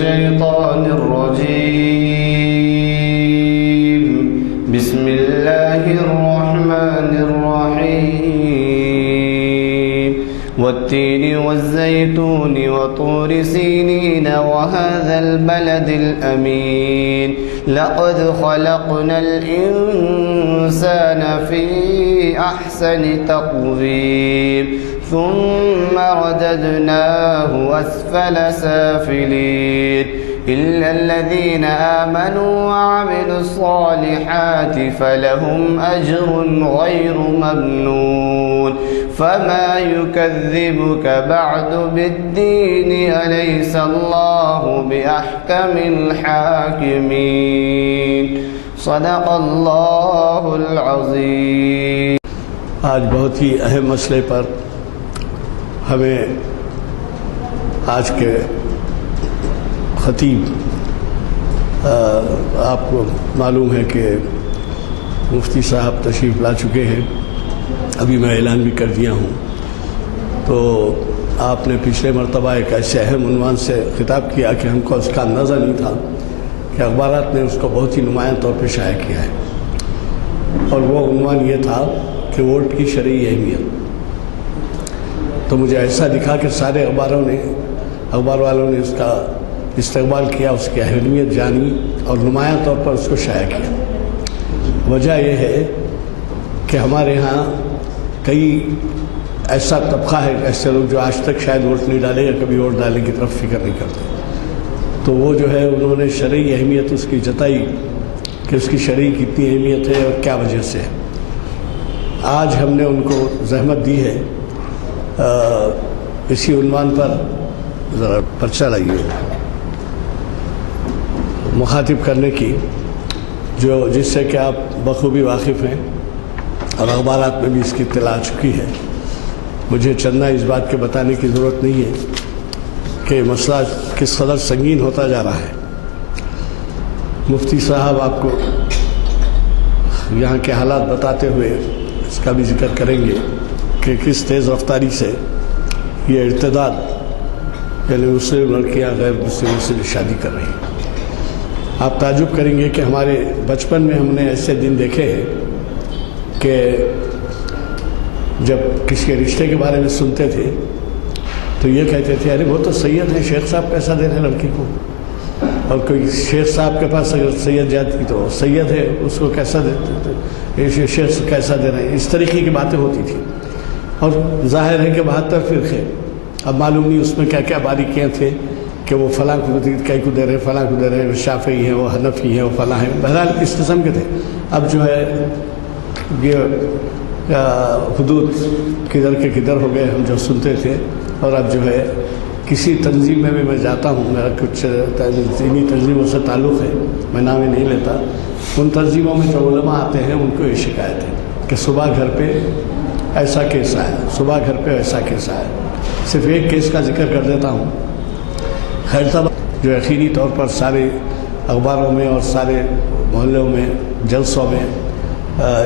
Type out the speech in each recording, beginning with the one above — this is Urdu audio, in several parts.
الشيطان الرجيم بسم الله الرحمن الرحيم والتين والزيتون وطور سينين وهذا البلد الأمين لقد خلقنا الإنسان في أحسن تقويم ثم رددناه أسفل سافلين إلا الذين آمنوا وعملوا الصالحات فلهم أجر غير ممنون فما يكذبك بعد بالدين أليس الله بأحكم الحاكمين صدق الله العظيم۔ آج بہت ہی اہم مسئلے پر ہمیں آج کے خطیب آپ کو معلوم ہے کہ مفتی صاحب تشریف لا چکے ہیں، ابھی میں اعلان بھی کر دیا ہوں۔ تو آپ نے پچھلے مرتبہ ایک ایسے اہم عنوان سے خطاب کیا کہ ہم کو اس کا اندازہ نہیں تھا کہ اخبارات نے اس کو بہت ہی نمایاں طور پہ شائع کیا ہے، اور وہ عنوان یہ تھا کہ ووٹ کی شرعی اہمیت۔ تو مجھے ایسا دکھا کہ سارے اخبار والوں نے اس کا استقبال کیا، اس کی اہمیت جانی اور نمایاں طور پر اس کو شائع کیا۔ وجہ یہ ہے کہ ہمارے ہاں کئی ایسا طبقہ ہے، ایسے لوگ جو آج تک شاید ووٹ نہیں ڈالے یا کبھی ووٹ ڈالنے کی طرف فکر نہیں کرتے، تو وہ جو ہے انہوں نے شرعی اہمیت اس کی جتائی کہ اس کی شرعی کتنی اہمیت ہے اور کیا وجہ سے ہے۔ آج ہم نے ان کو زحمت دی ہے اسی عنوان پر ذرا پرچہ لائیے مخاطب کرنے کی، جس سے کہ آپ بخوبی واقف ہیں اور اخبارات میں بھی اس کی اطلاع آ چکی ہے۔ مجھے چندہ اس بات کے بتانے کی ضرورت نہیں ہے کہ مسئلہ کس قدر سنگین ہوتا جا رہا ہے۔ مفتی صاحب آپ کو یہاں کے حالات بتاتے ہوئے اس کا بھی ذکر کریں گے کہ کس تیز رفتاری سے یہ ارتداد یعنی مسلم لڑکیاں غیر مسلموں سے شادی کر رہی ہیں۔ آپ تعجب کریں گے کہ ہمارے بچپن میں ہم نے ایسے دن دیکھے ہیں کہ جب کسی کے رشتے کے بارے میں سنتے تھے تو یہ کہتے تھے ارے وہ تو سید ہیں، شیخ صاحب کیسا دے رہے ہیں لڑکی کو، اور کوئی شیخ صاحب کے پاس اگر سید جاتی تو سید ہے اس کو کیسا دیتے تھے، شیخ کیسا دے رہے ہیں، اس طریقے کی باتیں ہوتی تھیں۔ اور ظاہر ہے کہ 72 فرقے، اب معلوم نہیں اس میں کیا کیا باریکیاں تھے کہ وہ فلاں کو کئی کو دے رہے، فلاں کو دے رہے، وہ شافعی ہیں، وہ حنفی ہیں، وہ فلاں ہیں، بہرحال اس قسم کے تھے۔ اب جو ہے یہ حدود کدھر کے کدھر ہو گئے ہم جو سنتے تھے، اور اب جو ہے کسی تنظیم میں بھی میں جاتا ہوں، میرا کچھ دینی تنظیموں سے تعلق ہے، میں نام ہی نہیں لیتا، ان تنظیموں میں جو علماء آتے ہیں ان کو یہ شکایت ہے کہ صبح گھر پہ ایسا کیس آیا، صبح گھر پہ ایسا کیس آیا۔ صرف ایک کیس کا ذکر کر دیتا ہوں، خیرتآباد جو یقینی طور پر سارے اخباروں میں اور سارے محلوں میں جلسوں میں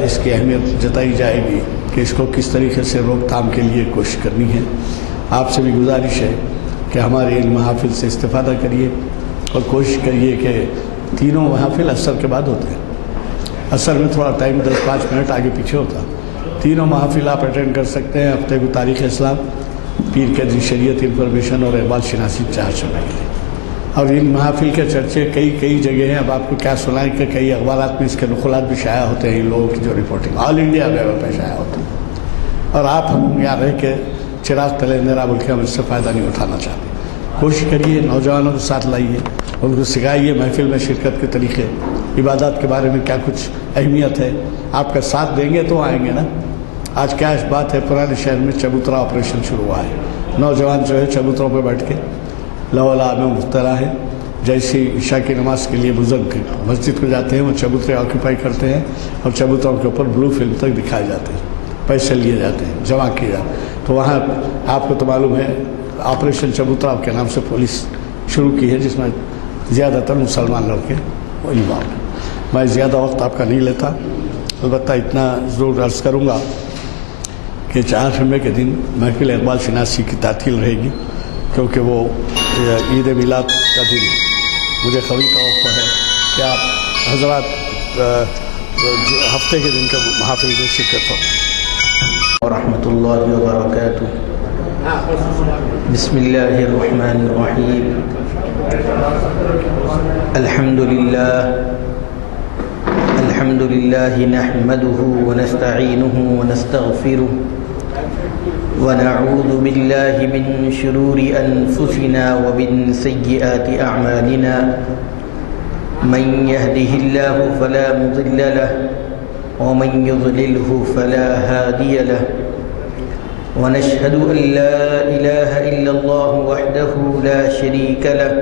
اس کی اہمیت جتائی جائے گی کہ اس کو کس طریقے سے روک تھام کے لیے کوشش کرنی ہے۔ آپ سے بھی گزارش ہے کہ ہمارے ان محافل سے استفادہ کریے اور کوشش کریے کہ تینوں محافل عصر کے بعد ہوتے ہیں، عصر میں تھوڑا ٹائم 10-5 منٹ آگے پیچھے ہوتا، تینوں محافل آپ اٹینڈ کر سکتے ہیں ہفتے کو تاریخ اسلام، پیر کے دن شریعت انفارمیشن اور اقبال شناسی 4 شعبے کے لیے۔ اور ان محافل کے چرچے کئی جگہ ہیں، اب آپ کو کیا سنائیں کہ کئی اخبارات میں اس کے نقلات بھی شائع ہوتے ہیں، ان لوگوں کی جو رپورٹنگ آل انڈیا لیول پہ شائع ہوتے ہیں، اور آپ ہم یاد رہے کہ چراغ تلے اندھیرا بول کے ہم اس سے فائدہ نہیں اٹھانا چاہتے۔ کوشش کریے نوجوانوں کو ساتھ لائیے، ان کو سکھائیے محفل میں شرکت کے طریقے، عبادات کے بارے میں کیا کچھ اہمیت ہے۔ آپ کا ساتھ دیں گے تو آئیں گے نا۔ آج کیا اس بات ہے، پرانے شہر میں چبوترا آپریشن شروع ہوا ہے، نوجوان جو ہے چبوتروں پہ بیٹھ کے لولا میں مبتلا ہے، جیسے عشاء کی نماز کے لیے بزرگ مسجد کو جاتے ہیں وہ چبوترے آکوپائی کرتے ہیں اور چبوتروں کے اوپر بلو فلم تک دکھائے جاتے ہیں، پیسے لیے جاتے ہیں، جمع کیے جاتے ہیں۔ تو وہاں آپ کو تو معلوم ہے آپریشن چبوترا کے نام سے پولیس شروع کی ہے، جس میں زیادہ تر مسلمان لڑکے وہی بات ہے۔ میں زیادہ وقت آپ کا نہیں لیتا، البتہ اتنا ضرور عرض کروں گا کہ 4 جمعے کے دن محفل اقبال شناسی کی تعطیل رہے گی، کیونکہ وہ عید میلاد کا دن ہے۔ مجھے قوی توقع ہے کہ آپ حضرات ہفتے کے دن کا محافل میں شرکت فرمائیں. ورحمۃ اللہ وبرکاتہ. بسم اللہ الرحمن الرحیم. الحمد للہ نحمده ونستعینه ونستغفره ونعوذ باللہ من شرور انفسنا ومن سیئات اعمالنا. من يهده الله فلا مضل له ومن يضلله فلا هادي له. ونشهد أن لا إله إلا الله وحده لا شريك له.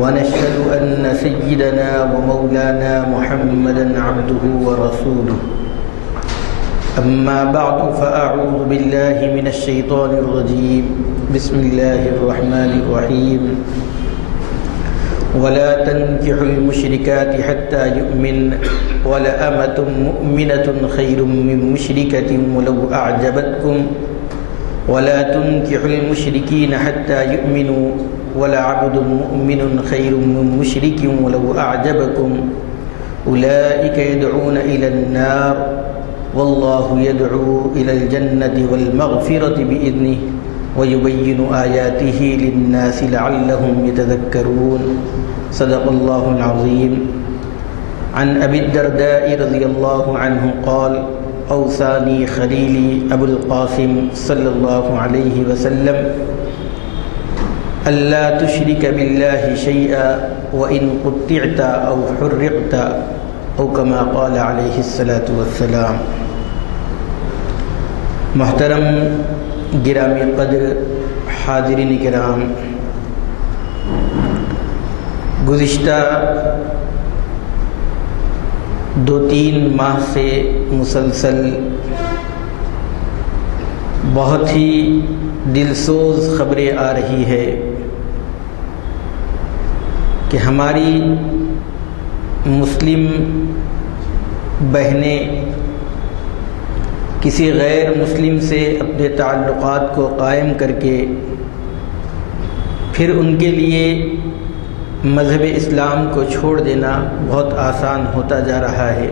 ونشهد أن سيدنا ومولانا محمدا عبده ورسوله. أما بعد فأعوذ بالله من الشيطان الرجيم. بسم الله الرحمن الرحيم. ولا تنكحوا المشركات حتى يؤمن ولأمة مؤمنة خير من مشركة ولو أعجبتكم ولا تنكحوا المشركين حتى يؤمنوا ولعبد مؤمن خير من مشرك ولو أعجبكم أولئك يدعون إلى النار والله يدعو إلى الجنة والمغفرة بإذنه ويبين آياته للناس لعلهم يتذكرون. صدق الله العظيم. عن أبي الدرداء رضي الله عنه قال أوصاني خليلي أبو القاسم صلى الله عليه وسلم ألا تشرك بالله شيئا وإن قطعت أو حرقت أو كما قال عليه الصلاة والسلام. محترم گرامی قدر حاضرین کرام، گزشتہ 2-3 ماہ سے مسلسل بہت ہی دلسوز خبریں آ رہی ہے کہ ہماری مسلم بہنیں کسی غیر مسلم سے اپنے تعلقات کو قائم کر کے پھر ان کے لیے مذہب اسلام کو چھوڑ دینا بہت آسان ہوتا جا رہا ہے،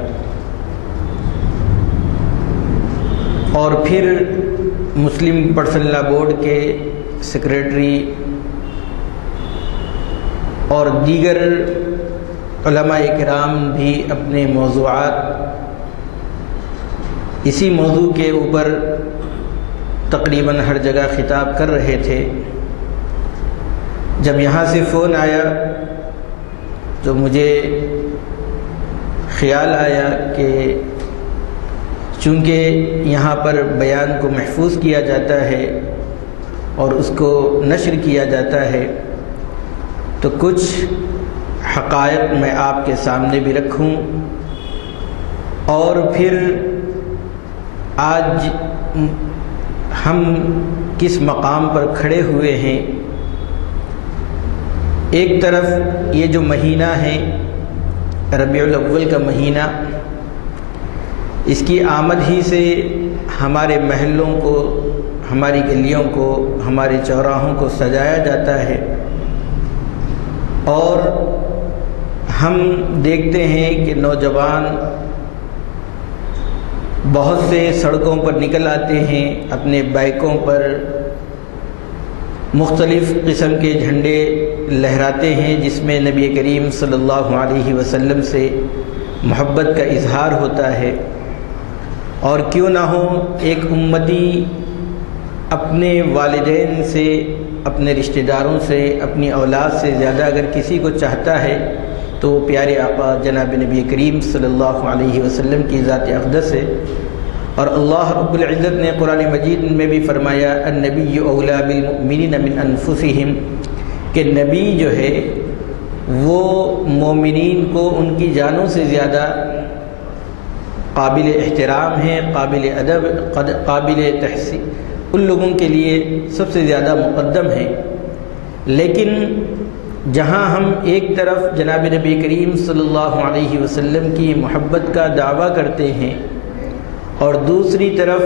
اور پھر مسلم پرسنل لا بورڈ کے سیکریٹری اور دیگر علماء کرام بھی اپنے موضوعات اسی موضوع کے اوپر تقریباً ہر جگہ خطاب کر رہے تھے. جب یہاں سے فون آیا تو مجھے خیال آیا کہ چونکہ یہاں پر بیان کو محفوظ کیا جاتا ہے اور اس کو نشر کیا جاتا ہے تو کچھ حقائق میں آپ کے سامنے بھی رکھوں، اور پھر آج ہم کس مقام پر کھڑے ہوئے ہیں. ایک طرف یہ جو مہینہ ہے ربیع الاول کا مہینہ، اس کی آمد ہی سے ہمارے محلوں کو، ہماری گلیوں کو، ہمارے چوراہوں کو سجایا جاتا ہے، اور ہم دیکھتے ہیں کہ نوجوان بہت سے سڑکوں پر نکل آتے ہیں، اپنے بائکوں پر مختلف قسم کے جھنڈے لہراتے ہیں جس میں نبی کریم صلی اللہ علیہ وسلم سے محبت کا اظہار ہوتا ہے. اور کیوں نہ ہو ایک امتی اپنے والدین سے، اپنے رشتہ داروں سے، اپنی اولاد سے زیادہ اگر کسی کو چاہتا ہے تو وہ پیارے آقا جناب نبی کریم صلی اللہ علیہ وسلم کی ذات اقدس ہے. اور اللہ رب العزت نے قرآن مجید میں بھی فرمایا النبی اولا بالمؤمنین من انفسہم، کہ نبی جو ہے وہ مومنین کو ان کی جانوں سے زیادہ قابل احترام ہے، قابل ادب، قابل تحسین، ان لوگوں کے لیے سب سے زیادہ مقدم ہے. لیکن جہاں ہم ایک طرف جناب نبی کریم صلی اللہ علیہ وسلم کی محبت کا دعویٰ کرتے ہیں اور دوسری طرف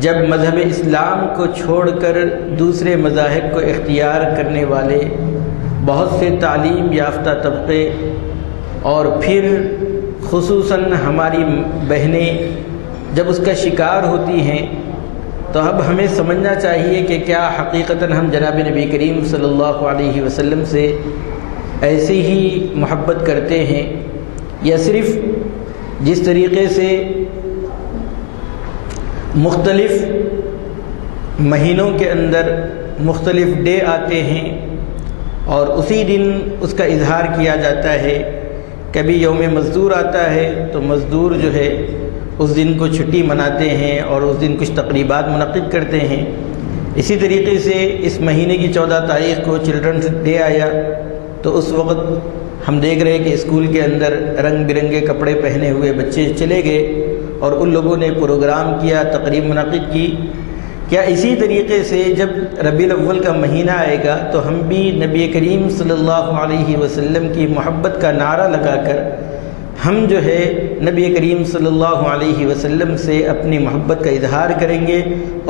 جب مذہب اسلام کو چھوڑ کر دوسرے مذاہب کو اختیار کرنے والے بہت سے تعلیم یافتہ طبقے اور پھر خصوصاً ہماری بہنیں جب اس کا شکار ہوتی ہیں تو اب ہمیں سمجھنا چاہیے کہ کیا حقیقتاً ہم جناب نبی کریم صلی اللہ علیہ وسلم سے ایسی ہی محبت کرتے ہیں، یا صرف جس طریقے سے مختلف مہینوں کے اندر مختلف ڈے آتے ہیں اور اسی دن اس کا اظہار کیا جاتا ہے. کبھی یوم مزدور آتا ہے تو مزدور جو ہے اس دن کو چھٹی مناتے ہیں اور اس دن کچھ تقریبات منعقد کرتے ہیں. اسی طریقے سے اس مہینے کی 14 تاریخ کو چلڈرنس ڈے آیا تو اس وقت ہم دیکھ رہے ہیں کہ اسکول کے اندر رنگ برنگے کپڑے پہنے ہوئے بچے چلے گئے اور ان لوگوں نے پروگرام کیا، تقریب منعقد کی. کیا اسی طریقے سے جب ربیع الاول کا مہینہ آئے گا تو ہم بھی نبی کریم صلی اللہ علیہ وسلم کی محبت کا نعرہ لگا کر ہم جو ہے نبی کریم صلی اللہ علیہ وسلم سے اپنی محبت کا اظہار کریں گے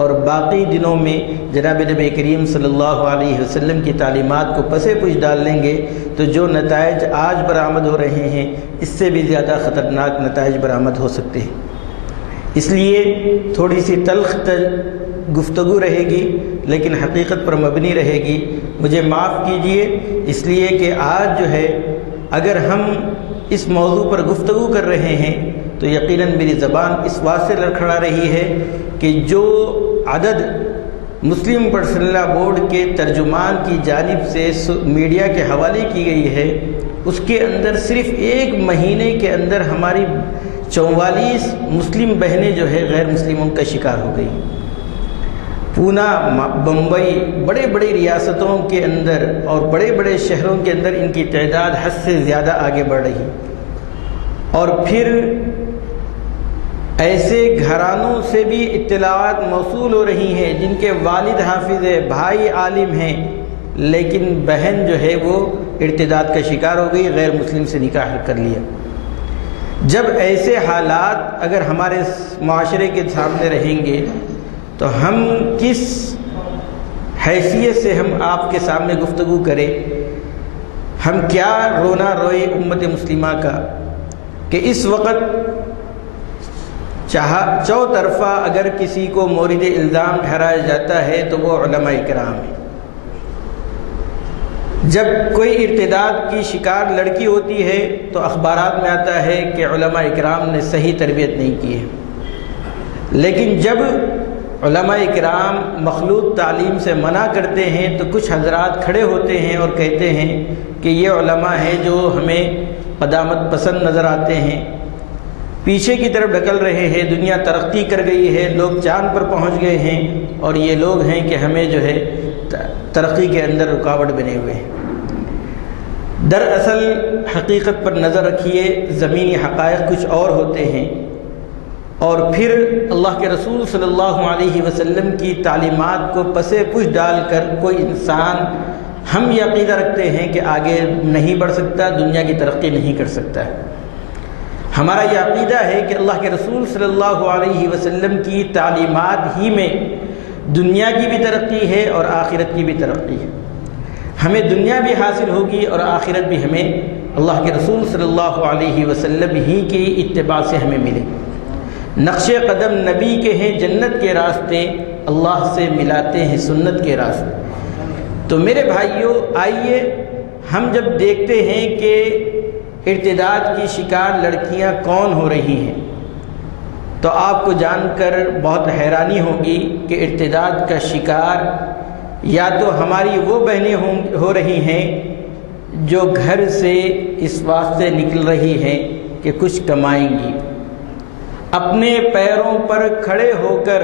اور باقی دنوں میں جناب نبی کریم صلی اللہ علیہ وسلم کی تعلیمات کو پسے پوچھ ڈال لیں گے تو جو نتائج آج برآمد ہو رہے ہیں اس سے بھی زیادہ خطرناک نتائج برآمد ہو سکتے ہیں. اس لیے تھوڑی سی تلخ گفتگو رہے گی لیکن حقیقت پر مبنی رہے گی. مجھے معاف کیجئے اس لیے کہ آج جو ہے اگر ہم اس موضوع پر گفتگو کر رہے ہیں تو یقیناً میری زبان اس بات سے لڑکھڑا رہی ہے کہ جو عدد مسلم پرسنل بورڈ کے ترجمان کی جانب سے میڈیا کے حوالے کی گئی ہے اس کے اندر صرف ایک مہینے کے اندر ہماری 44 مسلم بہنیں جو ہے غیر مسلموں کا شکار ہو گئی. پونا، بمبئی، بڑے بڑے ریاستوں کے اندر اور بڑے بڑے شہروں کے اندر ان کی تعداد حد سے زیادہ آگے بڑھ رہی. اور پھر ایسے گھرانوں سے بھی اطلاعات موصول ہو رہی ہیں جن کے والد حافظ ہے، بھائی عالم ہیں، لیکن بہن جو ہے وہ ارتداد کا شکار ہو گئی، غیر مسلم سے نکاح کر لیا. جب ایسے حالات اگر ہمارے معاشرے کے سامنے رہیں گے تو ہم کس حیثیت سے ہم آپ کے سامنے گفتگو کریں؟ ہم کیا رونا روئے امت مسلمہ کا کہ اس وقت چوطرفہ اگر کسی کو مورد الزام ٹھہرایا جاتا ہے تو وہ علماء کرام ہیں. جب کوئی ارتداد کی شکار لڑکی ہوتی ہے تو اخبارات میں آتا ہے کہ علماء کرام نے صحیح تربیت نہیں کی ہے. لیکن جب علماء کرام مخلوط تعلیم سے منع کرتے ہیں تو کچھ حضرات کھڑے ہوتے ہیں اور کہتے ہیں کہ یہ علماء ہیں جو ہمیں قدامت پسند نظر آتے ہیں، پیچھے کی طرف ڈھکل رہے ہیں، دنیا ترقی کر گئی ہے، لوگ چاند پر پہنچ گئے ہیں اور یہ لوگ ہیں کہ ہمیں جو ہے ترقی کے اندر رکاوٹ بنے ہوئے ہیں. دراصل حقیقت پر نظر رکھیے، زمینی حقائق کچھ اور ہوتے ہیں. اور پھر اللہ کے رسول صلی اللہ علیہ وسلم کی تعلیمات کو پسے پوچھ ڈال کر کوئی انسان، ہم یہ عقیدہ رکھتے ہیں کہ آگے نہیں بڑھ سکتا، دنیا کی ترقی نہیں کر سکتا. ہمارا یہ عقیدہ ہے کہ اللہ کے رسول صلی اللہ علیہ وسلم کی تعلیمات ہی میں دنیا کی بھی ترقی ہے اور آخرت کی بھی ترقی ہے. ہمیں دنیا بھی حاصل ہوگی اور آخرت بھی ہمیں اللہ کے رسول صلی اللہ علیہ وسلم ہی کی اتباع سے ہمیں ملے. نقش قدم نبی کے ہیں جنت کے راستے، اللہ سے ملاتے ہیں سنت کے راستے. تو میرے بھائیوں، آئیے ہم جب دیکھتے ہیں کہ ارتداد کی شکار لڑکیاں کون ہو رہی ہیں تو آپ کو جان کر بہت حیرانی ہوگی کہ ارتداد کا شکار یا تو ہماری وہ بہنیں ہو رہی ہیں جو گھر سے اس واسطے نکل رہی ہیں کہ کچھ کمائیں گی، اپنے پیروں پر کھڑے ہو کر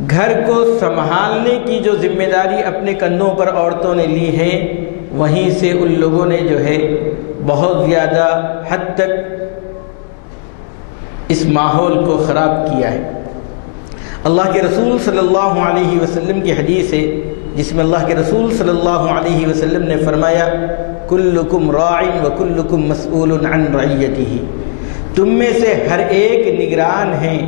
گھر کو سنبھالنے کی جو ذمہ داری اپنے کندھوں پر عورتوں نے لی ہے، وہیں سے ان لوگوں نے جو ہے بہت زیادہ حد تک اس ماحول کو خراب کیا ہے. اللہ کے رسول صلی اللہ علیہ وسلم کی حدیث ہے جس میں اللہ کے رسول صلی اللہ علیہ وسلم نے فرمایا کلکم راع وکلکم مسئول عن رعیتہ، تم میں سے ہر ایک نگران ہیں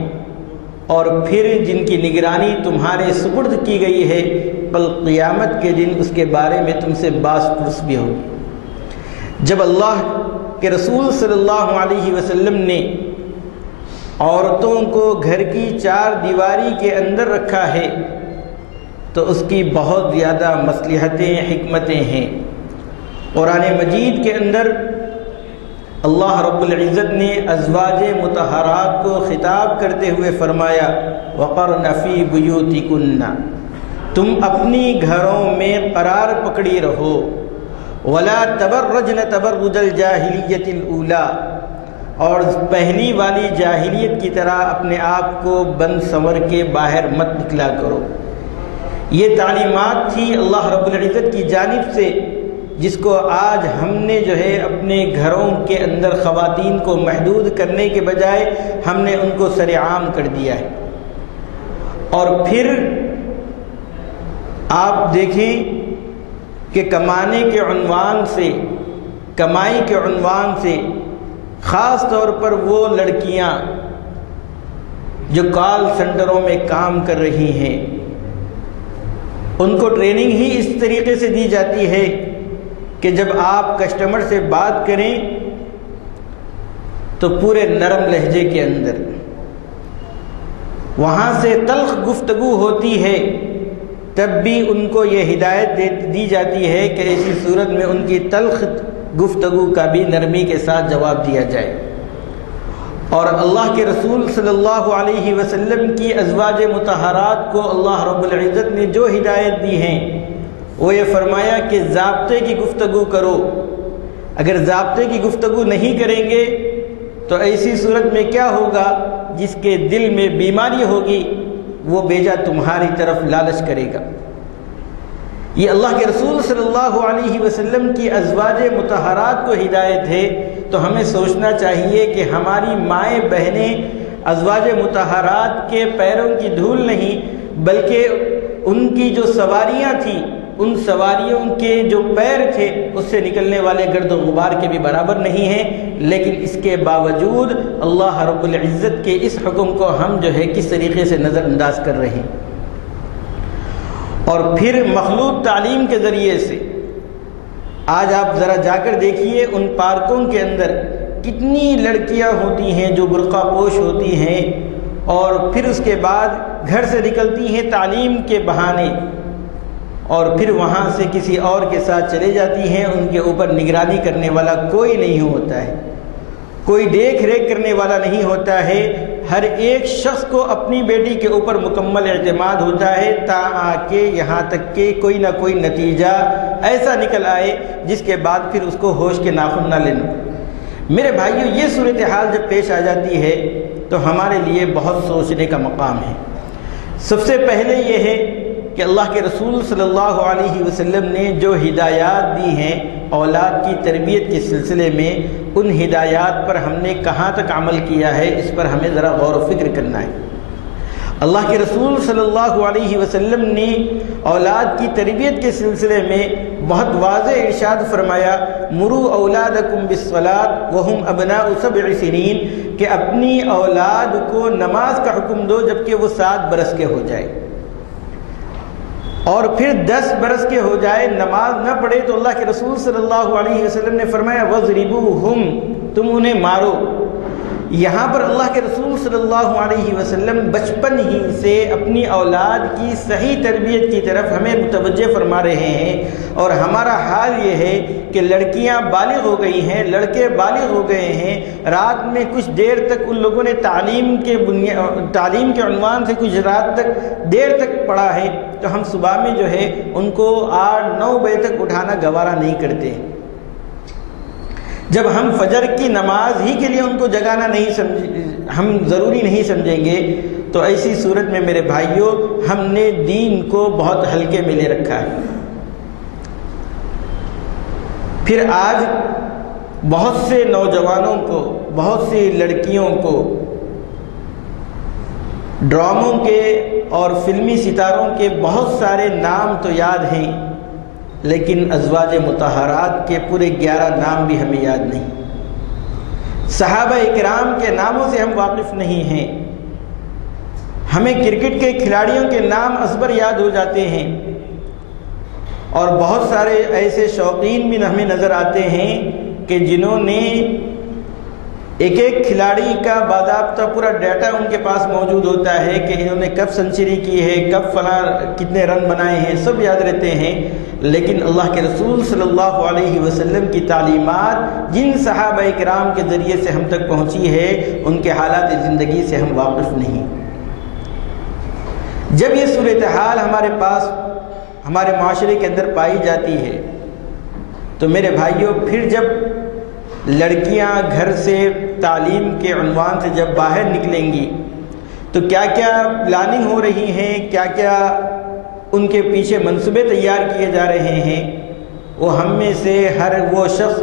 اور پھر جن کی نگرانی تمہارے سپرد کی گئی ہے، کل قیامت کے دن اس کے بارے میں تم سے باز پرس بھی ہوگی۔ جب اللہ کے رسول صلی اللہ علیہ وسلم نے عورتوں کو گھر کی چار دیواری کے اندر رکھا ہے تو اس کی بہت زیادہ مصلحتیں، حکمتیں ہیں۔ قرآن مجید کے اندر اللہ رب العزت نے ازواج مطہرات کو خطاب کرتے ہوئے فرمایا وَقَرْنَ فِي بُيُوتِكُنَّ، تم اپنی گھروں میں قرار پکڑی رہو، وَلَا تَبَرَّجْنَ تَبَرُّجَ الْجَاهِلِيَّةِ الْأُولَى، اور پہلی والی جاہلیت کی طرح اپنے آپ کو بند سنور کے باہر مت نکلا کرو۔ یہ تعلیمات تھی اللہ رب العزت کی جانب سے، جس کو آج ہم نے جو ہے اپنے گھروں کے اندر خواتین کو محدود کرنے کے بجائے ہم نے ان کو سر عام کر دیا ہے۔ اور پھر آپ دیکھیں کہ کمانے کے عنوان سے، کمائی کے عنوان سے خاص طور پر وہ لڑکیاں جو کال سینٹروں میں کام کر رہی ہیں، ان کو ٹریننگ ہی اس طریقے سے دی جاتی ہے کہ جب آپ کسٹمر سے بات کریں تو پورے نرم لہجے کے اندر، وہاں سے تلخ گفتگو ہوتی ہے تب بھی ان کو یہ ہدایت دی جاتی ہے کہ ایسی صورت میں ان کی تلخ گفتگو کا بھی نرمی کے ساتھ جواب دیا جائے۔ اور اللہ کے رسول صلی اللہ علیہ وسلم کی ازواج مطہرات کو اللہ رب العزت نے جو ہدایت دی ہیں وہ یہ فرمایا کہ ضابطے کی گفتگو کرو۔ اگر ضابطے کی گفتگو نہیں کریں گے تو ایسی صورت میں کیا ہوگا؟ جس کے دل میں بیماری ہوگی وہ بیجا تمہاری طرف لالچ کرے گا۔ یہ اللہ کے رسول صلی اللہ علیہ وسلم کی ازواج مطہرات کو ہدایت ہے، تو ہمیں سوچنا چاہیے کہ ہماری مائیں بہنیں ازواج مطہرات کے پیروں کی دھول نہیں بلکہ ان کی جو سواریاں تھیں، ان سواریوں کے جو پیر تھے اس سے نکلنے والے گرد و غبار کے بھی برابر نہیں ہیں، لیکن اس کے باوجود اللہ رب العزت کے اس حکم کو ہم جو ہے کس طریقے سے نظر انداز کر رہے ہیں۔ اور پھر مخلوط تعلیم کے ذریعے سے آج آپ ذرا جا کر دیکھیے ان پارکوں کے اندر کتنی لڑکیاں ہوتی ہیں جو برقع پوش ہوتی ہیں اور پھر اس کے بعد گھر سے نکلتی ہیں تعلیم کے بہانے اور پھر وہاں سے کسی اور کے ساتھ چلے جاتی ہیں۔ ان کے اوپر نگرانی کرنے والا کوئی نہیں ہوتا ہے، کوئی دیکھ ریکھ کرنے والا نہیں ہوتا ہے۔ ہر ایک شخص کو اپنی بیٹی کے اوپر مکمل اعتماد ہوتا ہے تا آ کے یہاں تک کہ کوئی نہ کوئی نتیجہ ایسا نکل آئے جس کے بعد پھر اس کو ہوش کے ناخن نہ لینا۔ میرے بھائیو، یہ صورتحال جب پیش آ جاتی ہے تو ہمارے لیے بہت سوچنے کا مقام ہے۔ سب سے پہلے یہ ہے کہ اللہ کے رسول صلی اللہ علیہ وسلم نے جو ہدایات دی ہیں اولاد کی تربیت کے سلسلے میں، ان ہدایات پر ہم نے کہاں تک عمل کیا ہے اس پر ہمیں ذرا غور و فکر کرنا ہے۔ اللہ کے رسول صلی اللہ علیہ وسلم نے اولاد کی تربیت کے سلسلے میں بہت واضح ارشاد فرمایا مروا اولادکم بالصلاۃ وہم ابناء 7 سنین، کہ اپنی اولاد کو نماز کا حکم دو جبکہ وہ 7 برس کے ہو جائے، اور پھر 10 برس کے ہو جائے نماز نہ پڑھے تو اللہ کے رسول صلی اللہ علیہ وسلم نے فرمایا وَاضْرِبُوهُمْ، تم انہیں مارو۔ یہاں پر اللہ کے رسول صلی اللہ علیہ وسلم بچپن ہی سے اپنی اولاد کی صحیح تربیت کی طرف ہمیں متوجہ فرما رہے ہیں، اور ہمارا حال یہ ہے کہ لڑکیاں بالغ ہو گئی ہیں، لڑکے بالغ ہو گئے ہیں، رات میں کچھ دیر تک ان لوگوں نے تعلیم کے عنوان سے کچھ رات تک دیر تک پڑھا ہے، تو ہم صبح میں جو ہے ان کو 8-9 بجے تک اٹھانا گوارا نہیں کرتے۔ جب ہم فجر کی نماز ہی کے لیے ان کو جگانا ہم ضروری نہیں سمجھیں گے تو ایسی صورت میں میرے بھائیوں ہم نے دین کو بہت ہلکے میں لے رکھا ہے۔ پھر آج بہت سے نوجوانوں کو، بہت سی لڑکیوں کو ڈراموں کے اور فلمی ستاروں کے بہت سارے نام تو یاد ہیں، لیکن ازواج مطہرات کے پورے 11 نام بھی ہمیں یاد نہیں، صحابہ اکرام کے ناموں سے ہم واقف نہیں ہیں۔ ہمیں کرکٹ کے کھلاڑیوں کے نام ازبر یاد ہو جاتے ہیں، اور بہت سارے ایسے شوقین بھی ہمیں نظر آتے ہیں کہ جنہوں نے ایک ایک کھلاڑی کا باضابطہ پورا ڈیٹا ان کے پاس موجود ہوتا ہے کہ انہوں نے کب سنچری کی ہے، کب فلاں کتنے رن بنائے ہیں، سب یاد رہتے ہیں۔ لیکن اللہ کے رسول صلی اللہ علیہ وسلم کی تعلیمات جن صحابہ کرام کے ذریعے سے ہم تک پہنچی ہے، ان کے حالات زندگی سے ہم واقف نہیں۔ جب یہ صورتحال ہمارے پاس ہمارے معاشرے کے اندر پائی جاتی ہے تو میرے بھائیوں، پھر جب لڑکیاں گھر سے تعلیم کے عنوان سے جب باہر نکلیں گی تو کیا کیا پلاننگ ہو رہی ہیں، کیا کیا ان کے پیچھے منصوبے تیار کیے جا رہے ہیں، وہ ہم میں سے ہر وہ شخص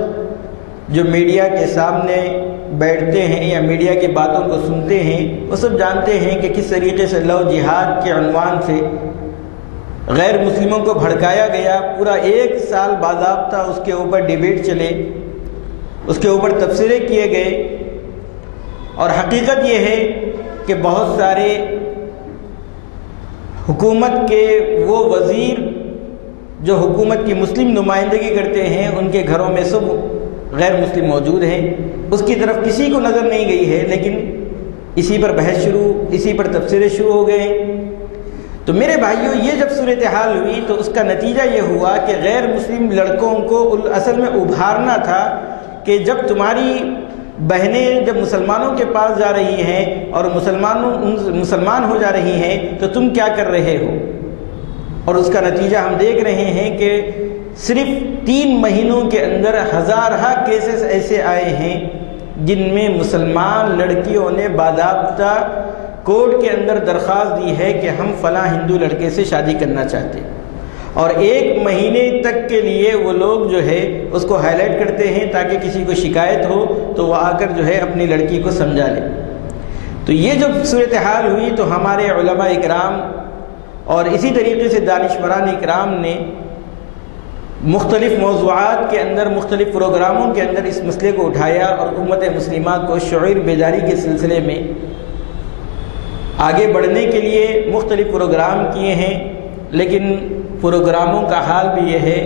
جو میڈیا کے سامنے بیٹھتے ہیں یا میڈیا کی باتوں کو سنتے ہیں، وہ سب جانتے ہیں کہ کس طریقے سے لو جہاد کے عنوان سے غیر مسلموں کو بھڑکایا گیا۔ پورا 1 سال باضابطہ اس کے اوپر ڈیبیٹ چلے، اس کے اوپر تبصرے کیے گئے، اور حقیقت یہ ہے کہ بہت سارے حکومت کے وہ وزیر جو حکومت کی مسلم نمائندگی کرتے ہیں، ان کے گھروں میں سب غیر مسلم موجود ہیں، اس کی طرف کسی کو نظر نہیں گئی ہے، لیکن اسی پر بحث شروع، اسی پر تبصرے شروع ہو گئے۔ تو میرے بھائیوں، یہ جب صورتحال ہوئی تو اس کا نتیجہ یہ ہوا کہ غیر مسلم لڑکوں کو اصل میں ابھارنا تھا کہ جب تمہاری بہنیں جب مسلمانوں کے پاس جا رہی ہیں اور مسلمان ہو جا رہی ہیں تو تم کیا کر رہے ہو۔ اور اس کا نتیجہ ہم دیکھ رہے ہیں کہ صرف 3 مہینوں کے اندر ہزارہ کیسز ایسے آئے ہیں جن میں مسلمان لڑکیوں نے باضابطہ کورٹ کے اندر درخواست دی ہے کہ ہم فلاں ہندو لڑکے سے شادی کرنا چاہتے ہیں، اور 1 مہینے تک کے لیے وہ لوگ جو ہے اس کو ہائی لائٹ کرتے ہیں تاکہ کسی کو شکایت ہو تو وہ آ کر جو ہے اپنی لڑکی کو سمجھا لے۔ تو یہ جب صورتحال ہوئی تو ہمارے علماء اکرام اور اسی طریقے سے دانشوران اکرام نے مختلف موضوعات کے اندر، مختلف پروگراموں کے اندر اس مسئلے کو اٹھایا اور امت مسلمہ کو شعور بیداری کے سلسلے میں آگے بڑھنے کے لیے مختلف پروگرام کیے ہیں۔ لیکن پروگراموں کا حال بھی یہ ہے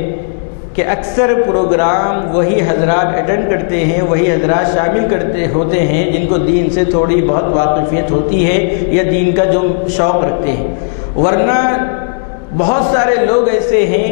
کہ اکثر پروگرام وہی حضرات اٹینڈ کرتے ہیں، وہی حضرات شامل ہوتے ہیں جن کو دین سے تھوڑی بہت واقفیت ہوتی ہے یا دین کا جو شوق رکھتے ہیں، ورنہ بہت سارے لوگ ایسے ہیں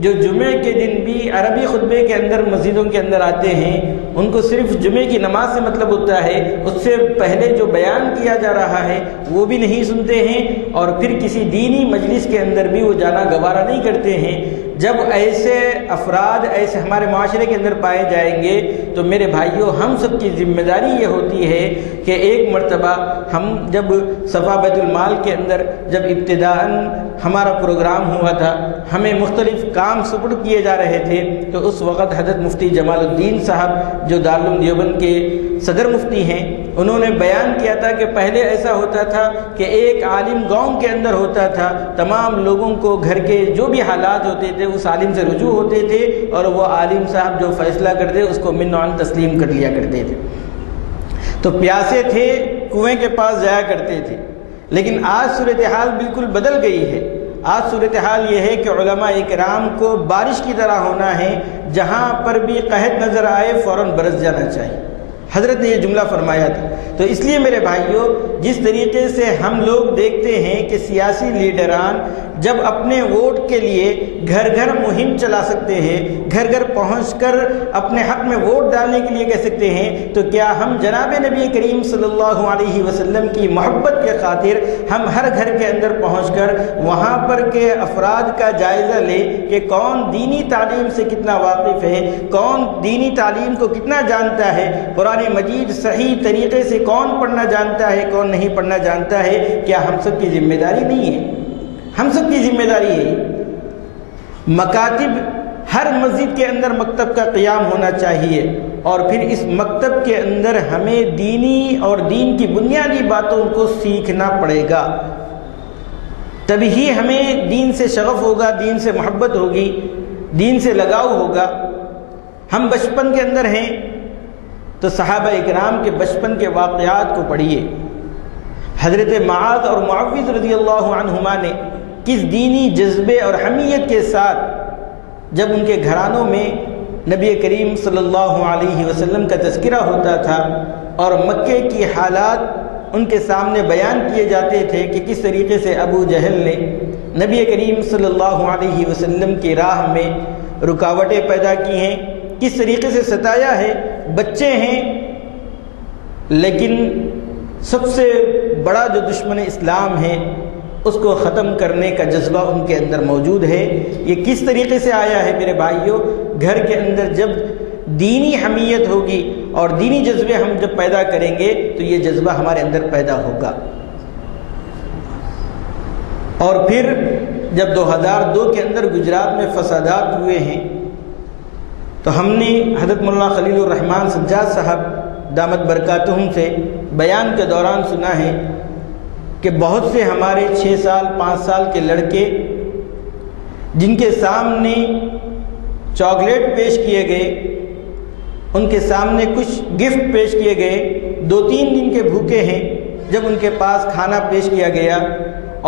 جو جمعے کے دن بھی عربی خطبے کے اندر مسجدوں کے اندر آتے ہیں، ان کو صرف جمعے کی نماز سے مطلب ہوتا ہے، اس سے پہلے جو بیان کیا جا رہا ہے وہ بھی نہیں سنتے ہیں، اور پھر کسی دینی مجلس کے اندر بھی وہ جانا گوارا نہیں کرتے ہیں۔ جب ایسے افراد ایسے ہمارے معاشرے کے اندر پائے جائیں گے تو میرے بھائیوں، ہم سب کی ذمہ داری یہ ہوتی ہے کہ ایک مرتبہ ہم جب صفا بیت المال کے اندر جب ابتداءً ہمارا پروگرام ہوا تھا، ہمیں مختلف کام سپرد کیے جا رہے تھے، تو اس وقت حضرت مفتی جمال الدین صاحب جو دارالعلوم دیوبند کے صدر مفتی ہیں، انہوں نے بیان کیا تھا کہ پہلے ایسا ہوتا تھا کہ ایک عالم گاؤں کے اندر ہوتا تھا، تمام لوگوں کو گھر کے جو بھی حالات ہوتے تھے اس عالم سے رجوع ہوتے تھے، اور وہ عالم صاحب جو فیصلہ کرتے اس کو من و عن تسلیم کر لیا کرتے تھے۔ تو پیاسے تھے کنویں کے پاس جایا کرتے تھے، لیکن آج صورتحال بالکل بدل گئی ہے۔ آج صورتحال یہ ہے کہ علماء اکرام کو بارش کی طرح ہونا ہے، جہاں پر بھی قحط نظر آئے فوراً برس جانا چاہیے۔ حضرت نے یہ جملہ فرمایا تھا۔ تو اس لیے میرے بھائیوں، جس طریقے سے ہم لوگ دیکھتے ہیں کہ سیاسی لیڈران جب اپنے ووٹ کے لیے گھر گھر مہم چلا سکتے ہیں، گھر گھر پہنچ کر اپنے حق میں ووٹ ڈالنے کے لیے کہہ سکتے ہیں، تو کیا ہم جناب نبی کریم صلی اللہ علیہ وسلم کی محبت کے خاطر ہم ہر گھر کے اندر پہنچ کر وہاں پر کے افراد کا جائزہ لیں کہ کون دینی تعلیم سے کتنا واقف ہے، کون دینی تعلیم کو کتنا جانتا ہے، قرآن مجید صحیح طریقے سے کون پڑھنا جانتا ہے، کون نہیں پڑھنا جانتا ہے؟ کیا ہم سب کی ذمہ داری نہیں ہے؟ ہم سب کی ذمہ داری ہے۔ مکاتب، ہر مسجد کے اندر مکتب کا قیام ہونا چاہیے، اور پھر اس مکتب کے اندر ہمیں دینی اور دین کی بنیادی باتوں کو سیکھنا پڑے گا، تبھی ہی ہمیں دین سے شغف ہوگا، دین سے محبت ہوگی، دین سے لگاؤ ہوگا۔ ہم بچپن کے اندر ہیں تو صحابہ اکرام کے بچپن کے واقعات کو پڑھیے، حضرت معاذ اور معوذ رضی اللہ عنہما نے کس دینی جذبے اور حمیت کے ساتھ جب ان کے گھرانوں میں نبی کریم صلی اللہ علیہ وسلم کا تذکرہ ہوتا تھا اور مکے کی حالات ان کے سامنے بیان کیے جاتے تھے کہ کس طریقے سے ابو جہل نے نبی کریم صلی اللہ علیہ وسلم کی راہ میں رکاوٹیں پیدا کی ہیں، کس طریقے سے ستایا ہے، بچے ہیں لیکن سب سے بڑا جو دشمن اسلام ہے اس کو ختم کرنے کا جذبہ ان کے اندر موجود ہے۔ یہ کس طریقے سے آیا ہے میرے بھائیوں؟ گھر کے اندر جب دینی حمیت ہوگی اور دینی جذبے ہم جب پیدا کریں گے تو یہ جذبہ ہمارے اندر پیدا ہوگا۔ اور پھر جب 2002 کے اندر گجرات میں فسادات ہوئے ہیں تو ہم نے حضرت مولانا خلیل الرحمن سجاد صاحب دامت برکاتہم سے بیان کے دوران سنا ہے کہ بہت سے ہمارے 6 سال 5 سال کے لڑکے جن کے سامنے چاکلیٹ پیش کیے گئے، ان کے سامنے کچھ گفٹ پیش کیے گئے، 2-3 دن کے بھوکے ہیں، جب ان کے پاس کھانا پیش کیا گیا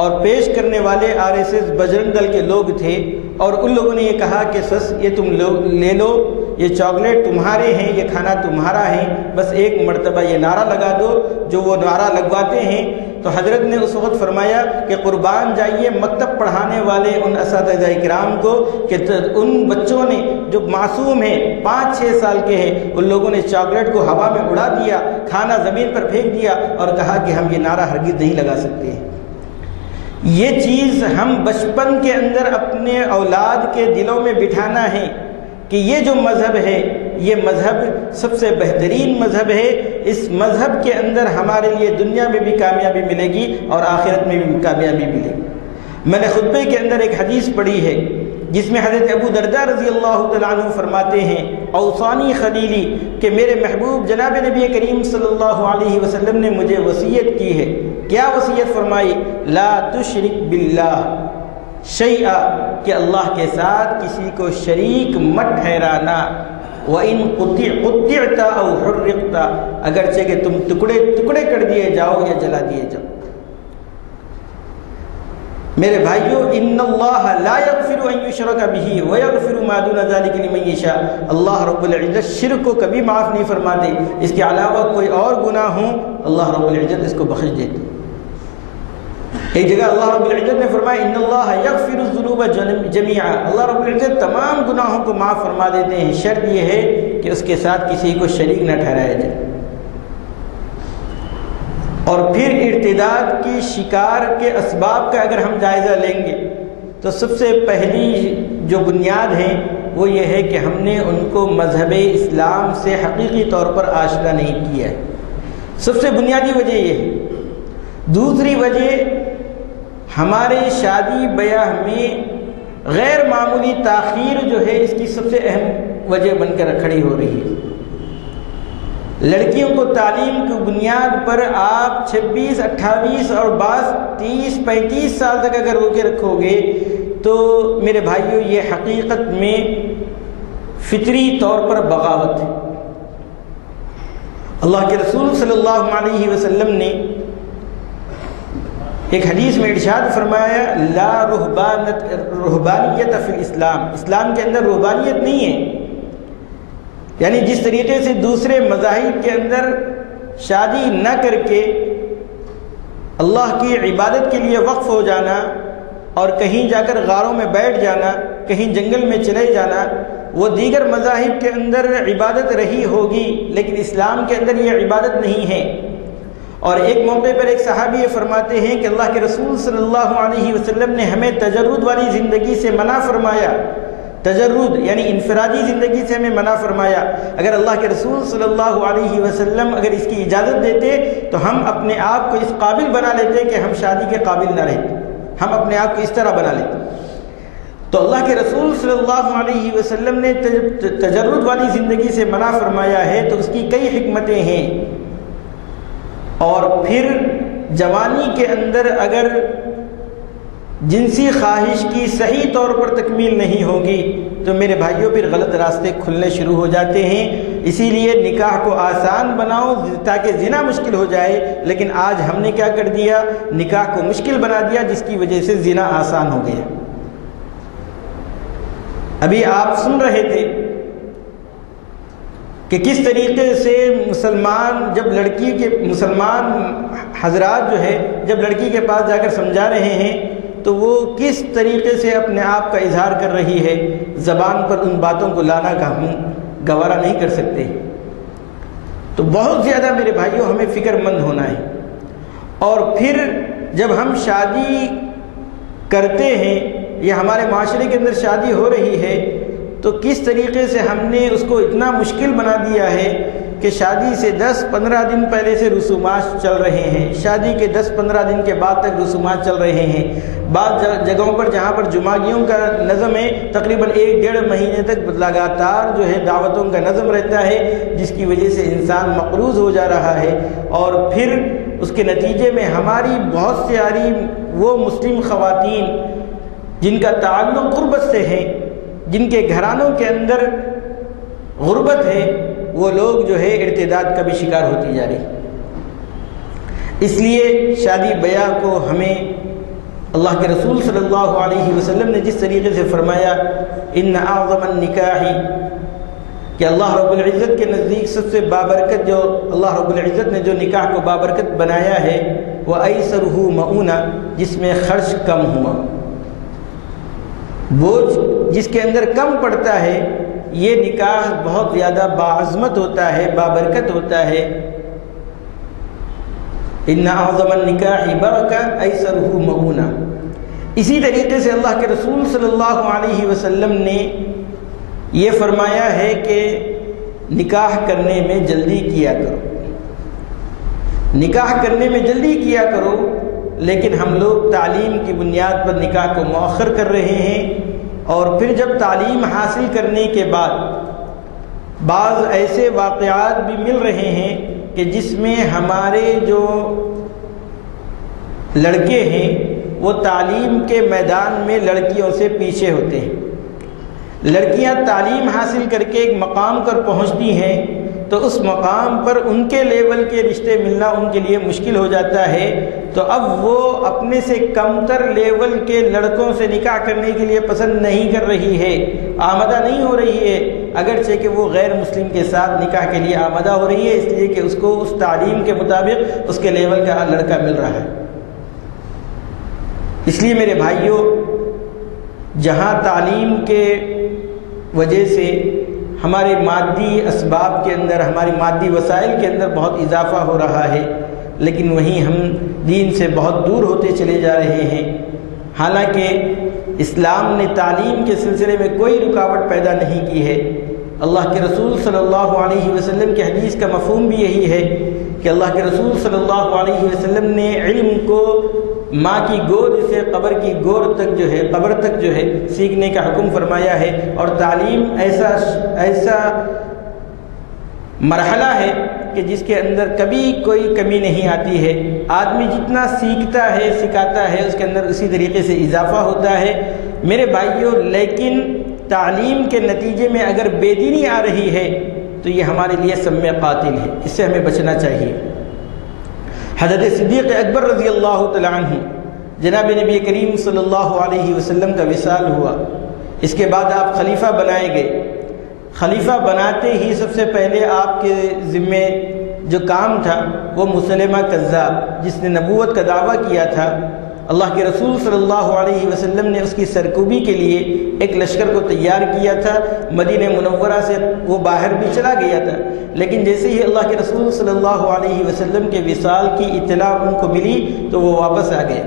اور پیش کرنے والے RSS بجرنگ دل کے لوگ تھے اور ان لوگوں نے یہ کہا کہ سس یہ تم لوگ لے لو، یہ چاکلیٹ تمہارے ہیں، یہ کھانا تمہارا ہے، بس ایک مرتبہ یہ نعرہ لگا دو۔ جو وہ نعرہ لگواتے ہیں تو حضرت نے اس وقت فرمایا کہ قربان جائیے مکتب پڑھانے والے ان اساتذہ کرام کو کہ ان بچوں نے جو معصوم ہیں 5-6 سال کے ہیں، ان لوگوں نے چاکلیٹ کو ہوا میں اڑا دیا، کھانا زمین پر پھینک دیا اور کہا کہ ہم یہ نعرہ ہرگز نہیں لگا سکتے ہیں۔ یہ چیز ہم بچپن کے اندر اپنے اولاد کے دلوں میں بٹھانا ہے کہ یہ جو مذہب ہے یہ مذہب سب سے بہترین مذہب ہے، اس مذہب کے اندر ہمارے لیے دنیا میں بھی کامیابی ملے گی اور آخرت میں بھی کامیابی ملے گی۔ میں نے خطبے کے اندر ایک حدیث پڑھی ہے جس میں حضرت ابو درداء رضی اللہ تعالیٰ عنہ فرماتے ہیں اوصانی خلیلی کہ میرے محبوب جناب نبی کریم صلی اللہ علیہ وسلم نے مجھے وصیت کی ہے۔ کیا وصیت فرمائی؟ لا تشرک باللہ شیئا کہ اللہ کے ساتھ کسی کو شریک مت ٹھہرانا، وَإِن قُطِعْتَ أَوْ حُرِّقْتَ اگرچہ کہ تم ٹکڑے ٹکڑے کر دیے جاؤ یا جلا دیے جاؤ۔ میرے بھائیو ان اللہ لا یغفر ان یشرک بہ ویغفر ما دون ذلک لمن یشاء، اللہ رب العزت شرک کو کبھی معاف نہیں فرماتے، اس کے علاوہ کوئی اور گناہ ہوں اللہ رب العزت اس کو بخش دیتے۔ ایک جگہ اللہ رب العزت نے فرمایا ان اللہ یغفر الذنوب جميعا، اللہ رب العزت تمام گناہوں کو معاف فرما دیتے ہیں، شرط یہ ہے کہ اس کے ساتھ کسی کو شریک نہ ٹھہرایا جائے۔ اور پھر ارتداد کی شکار کے اسباب کا اگر ہم جائزہ لیں گے تو سب سے پہلی جو بنیاد ہے وہ یہ ہے کہ ہم نے ان کو مذہب اسلام سے حقیقی طور پر آشنا نہیں کیا ہے، سب سے بنیادی وجہ یہ ہے۔ دوسری وجہ ہمارے شادی بیاہ میں غیر معمولی تاخیر جو ہے اس کی سب سے اہم وجہ بن کر کھڑی ہو رہی ہے۔ لڑکیوں کو تعلیم کی بنیاد پر آپ 26 28 اور بعض 30 35 سال تک اگر روکے رکھو گے تو میرے بھائیوں یہ حقیقت میں فطری طور پر بغاوت ہے۔ اللہ کے رسول صلی اللہ علیہ وسلم نے ایک حدیث میں ارشاد فرمایا لا رہبانیت فی الاسلام، اسلام کے اندر رہبانیت نہیں ہے، یعنی جس طریقے سے دوسرے مذاہب کے اندر شادی نہ کر کے اللہ کی عبادت کے لیے وقف ہو جانا اور کہیں جا کر غاروں میں بیٹھ جانا، کہیں جنگل میں چلے جانا، وہ دیگر مذاہب کے اندر عبادت رہی ہوگی لیکن اسلام کے اندر یہ عبادت نہیں ہے۔ اور ایک موقع پر ایک صحابی یہ فرماتے ہیں کہ اللہ کے رسول صلی اللہ علیہ وسلم نے ہمیں تجرد والی زندگی سے منع فرمایا، تجرد یعنی انفرادی زندگی سے ہمیں منع فرمایا۔ اگر اللہ کے رسول صلی اللہ علیہ وسلم اگر اس کی اجازت دیتے تو ہم اپنے آپ کو اس قابل بنا لیتے کہ ہم شادی کے قابل نہ رہتے، ہم اپنے آپ کو اس طرح بنا لیتے۔ تو اللہ کے رسول صلی اللہ علیہ وسلم نے تجرد والی زندگی سے منع فرمایا ہے تو اس کی کئی حکمتیں ہیں۔ اور پھر جوانی کے اندر اگر جنسی خواہش کی صحیح طور پر تکمیل نہیں ہوگی تو میرے بھائیوں پھر غلط راستے کھلنے شروع ہو جاتے ہیں۔ اسی لیے نکاح کو آسان بناؤ تاکہ زنا مشکل ہو جائے، لیکن آج ہم نے کیا کر دیا؟ نکاح کو مشکل بنا دیا، جس کی وجہ سے زنا آسان ہو گیا۔ ابھی آپ سن رہے تھے کہ کس طریقے سے مسلمان حضرات جو ہے جب لڑکی کے پاس جا کر سمجھا رہے ہیں تو وہ کس طریقے سے اپنے آپ کا اظہار کر رہی ہے، زبان پر ان باتوں کو لانا کا ہم گوارا نہیں کر سکتے۔ تو بہت زیادہ میرے بھائیوں ہمیں فکر مند ہونا ہے، اور پھر جب ہم شادی کرتے ہیں یا ہمارے معاشرے کے اندر شادی ہو رہی ہے تو کس طریقے سے ہم نے اس کو اتنا مشکل بنا دیا ہے کہ شادی سے 10-15 دن پہلے سے رسومات چل رہے ہیں، شادی کے 10-15 دن کے بعد تک رسومات چل رہے ہیں۔ بعض جگہوں پر جہاں پر جمعگیوں کا نظم ہے تقریباً 1-1.5 مہینے تک لگاتار جو ہے دعوتوں کا نظم رہتا ہے، جس کی وجہ سے انسان مقروض ہو جا رہا ہے، اور پھر اس کے نتیجے میں ہماری بہت ساری وہ مسلم خواتین جن کا تعلق غربت سے ہے، جن کے گھرانوں کے اندر غربت ہے، وہ لوگ جو ہے ارتداد کا بھی شکار ہوتی جا رہی۔ اس لیے شادی بیاہ کو ہمیں اللہ کے رسول صلی اللہ علیہ وسلم نے جس طریقے سے فرمایا ان اعظم النکاح، کہ اللہ رب العزت کے نزدیک سب سے بابرکت جو اللہ رب العزت نے جو نکاح کو بابرکت بنایا ہے وہ ایسرہ مؤونہ، جس میں خرچ کم ہوا، بوجھ جس کے اندر کم پڑتا ہے، یہ نکاح بہت زیادہ باعظمت ہوتا ہے، بابرکت ہوتا ہے۔ ان اعظم النکاح برکہ ایسرہ مؤونہ۔ اسی طریقے سے اللہ کے رسول صلی اللہ علیہ وسلم نے یہ فرمایا ہے کہ نکاح کرنے میں جلدی کیا کرو، نکاح کرنے میں جلدی کیا کرو، لیکن ہم لوگ تعلیم کی بنیاد پر نکاح کو مؤخر کر رہے ہیں، اور پھر جب تعلیم حاصل کرنے کے بعد بعض ایسے واقعات بھی مل رہے ہیں کہ جس میں ہمارے جو لڑکے ہیں وہ تعلیم کے میدان میں لڑکیوں سے پیچھے ہوتے ہیں۔ لڑکیاں تعلیم حاصل کر کے ایک مقام پر پہنچتی ہیں تو اس مقام پر ان کے لیول کے رشتے ملنا ان کے لیے مشکل ہو جاتا ہے، تو اب وہ اپنے سے کمتر لیول کے لڑکوں سے نکاح کرنے کے لیے پسند نہیں کر رہی ہے، آمادہ نہیں ہو رہی ہے، اگرچہ کہ وہ غیر مسلم کے ساتھ نکاح کے لیے آمادہ ہو رہی ہے، اس لیے کہ اس کو اس تعلیم کے مطابق اس کے لیول کا لڑکا مل رہا ہے۔ اس لیے میرے بھائیوں، جہاں تعلیم کے وجہ سے ہمارے مادی اسباب کے اندر، ہماری مادی وسائل کے اندر بہت اضافہ ہو رہا ہے، لیکن وہیں ہم دین سے بہت دور ہوتے چلے جا رہے ہیں۔ حالانکہ اسلام نے تعلیم کے سلسلے میں کوئی رکاوٹ پیدا نہیں کی ہے۔ اللہ کے رسول صلی اللہ علیہ وسلم کی حدیث کا مفہوم بھی یہی ہے کہ اللہ کے رسول صلی اللہ علیہ وسلم نے علم کو ماں کی گود سے قبر کی گود تک جو ہے، قبر تک جو ہے سیکھنے کا حکم فرمایا ہے، اور تعلیم ایسا مرحلہ ہے کہ جس کے اندر کبھی کوئی کمی نہیں آتی ہے۔ آدمی جتنا سیکھتا ہے، سکھاتا ہے، اس کے اندر اسی طریقے سے اضافہ ہوتا ہے۔ میرے بھائیوں، لیکن تعلیم کے نتیجے میں اگر بے دینی آ رہی ہے تو یہ ہمارے لیے سم قاتل ہے، اس سے ہمیں بچنا چاہیے۔ حضرت صدیق اکبر رضی اللہ تعالیٰ عنہ، جناب نبی کریم صلی اللہ علیہ وسلم کا وصال ہوا، اس کے بعد آپ خلیفہ بنائے گئے۔ خلیفہ بناتے ہی سب سے پہلے آپ کے ذمے جو کام تھا وہ مسلمہ کذاب، جس نے نبوت کا دعویٰ کیا تھا، اللہ کے رسول صلی اللہ علیہ وسلم نے اس کی سرکوبی کے لیے ایک لشکر کو تیار کیا تھا۔ مدینہ منورہ سے وہ باہر بھی چلا گیا تھا، لیکن جیسے ہی اللہ کے رسول صلی اللہ علیہ وسلم کے وصال کی اطلاع ان کو ملی تو وہ واپس آ گئے۔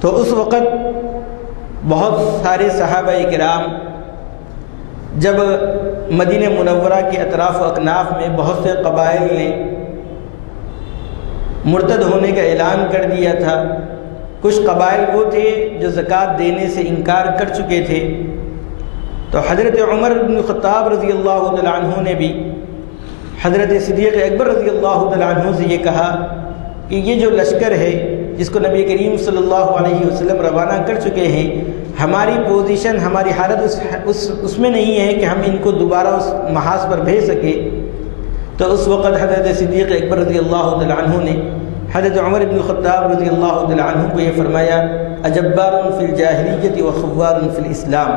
تو اس وقت بہت سارے صحابہ کرام جب مدینہ منورہ کے اطراف و اکناف میں بہت سے قبائل نے مرتد ہونے کا اعلان کر دیا تھا، کچھ قبائل وہ تھے جو زکوٰۃ دینے سے انکار کر چکے تھے، تو حضرت عمر بن خطاب رضی اللہ تعالیٰ عنہ نے بھی حضرت صدیق اکبر رضی اللہ تعالیٰ عنہ سے یہ کہا کہ یہ جو لشکر ہے جس کو نبی کریم صلی اللہ علیہ وسلم روانہ کر چکے ہیں، ہماری پوزیشن، ہماری حالت اس میں نہیں ہے کہ ہم ان کو دوبارہ اس محاذ پر بھیج سکیں، تو اس وقت حضرت صدیق اکبر رضی اللہ تعالیٰ عنہ نے حضرت عمر بن الخطاب رضی اللہ تعالیٰ عنہ کو یہ فرمایا، اجبار فی الجاہلیت و خوار فی الاسلام،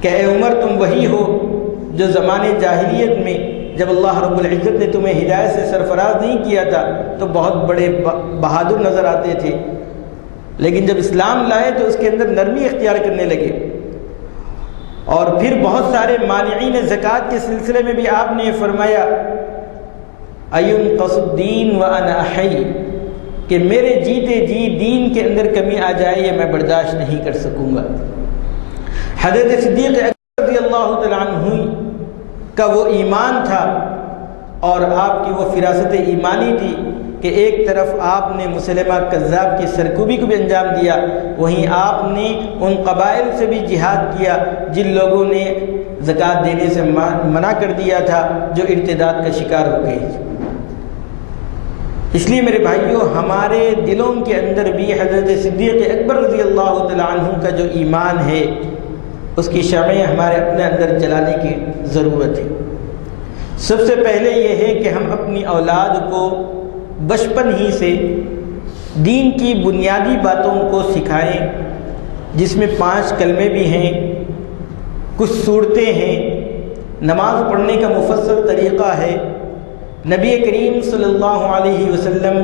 کہ اے عمر تم وہی ہو جو زمانے جاہلیت میں جب اللہ رب العزت نے تمہیں ہدایت سے سرفراز نہیں کیا تھا تو بہت بڑے بہادر نظر آتے تھے، لیکن جب اسلام لائے تو اس کے اندر نرمی اختیار کرنے لگے۔ اور پھر بہت سارے مانعین زکوٰۃ کے سلسلے میں بھی آپ نے فرمایا، اَيُنْقَصُ الدِّينُ وَأَنَا أَحْيِ، کہ میرے جیتے جی دین کے اندر کمی آ جائے یہ میں برداشت نہیں کر سکوں گا۔ حضرت صدیق اکبر رضی اللہ تعالیٰ عنہ کا وہ ایمان تھا اور آپ کی وہ فراست ایمانی تھی کہ ایک طرف آپ نے مسلمہ کذاب کی سرکوبی کو بھی انجام دیا، وہیں آپ نے ان قبائل سے بھی جہاد کیا جن لوگوں نے زکوٰۃ دینے سے منع کر دیا تھا، جو ارتداد کا شکار ہو گئے۔ اس لیے میرے بھائیوں، ہمارے دلوں کے اندر بھی حضرت صدیق اکبر رضی اللہ تعالیٰ عنہ کا جو ایمان ہے اس کی شمعیں ہمارے اپنے اندر جلانے کی ضرورت ہے۔ سب سے پہلے یہ ہے کہ ہم اپنی اولاد کو بچپن ہی سے دین کی بنیادی باتوں کو سکھائیں، جس میں 5 کلمے بھی ہیں، کچھ صورتیں ہیں، نماز پڑھنے کا مفصل طریقہ ہے، نبی کریم صلی اللہ علیہ وسلم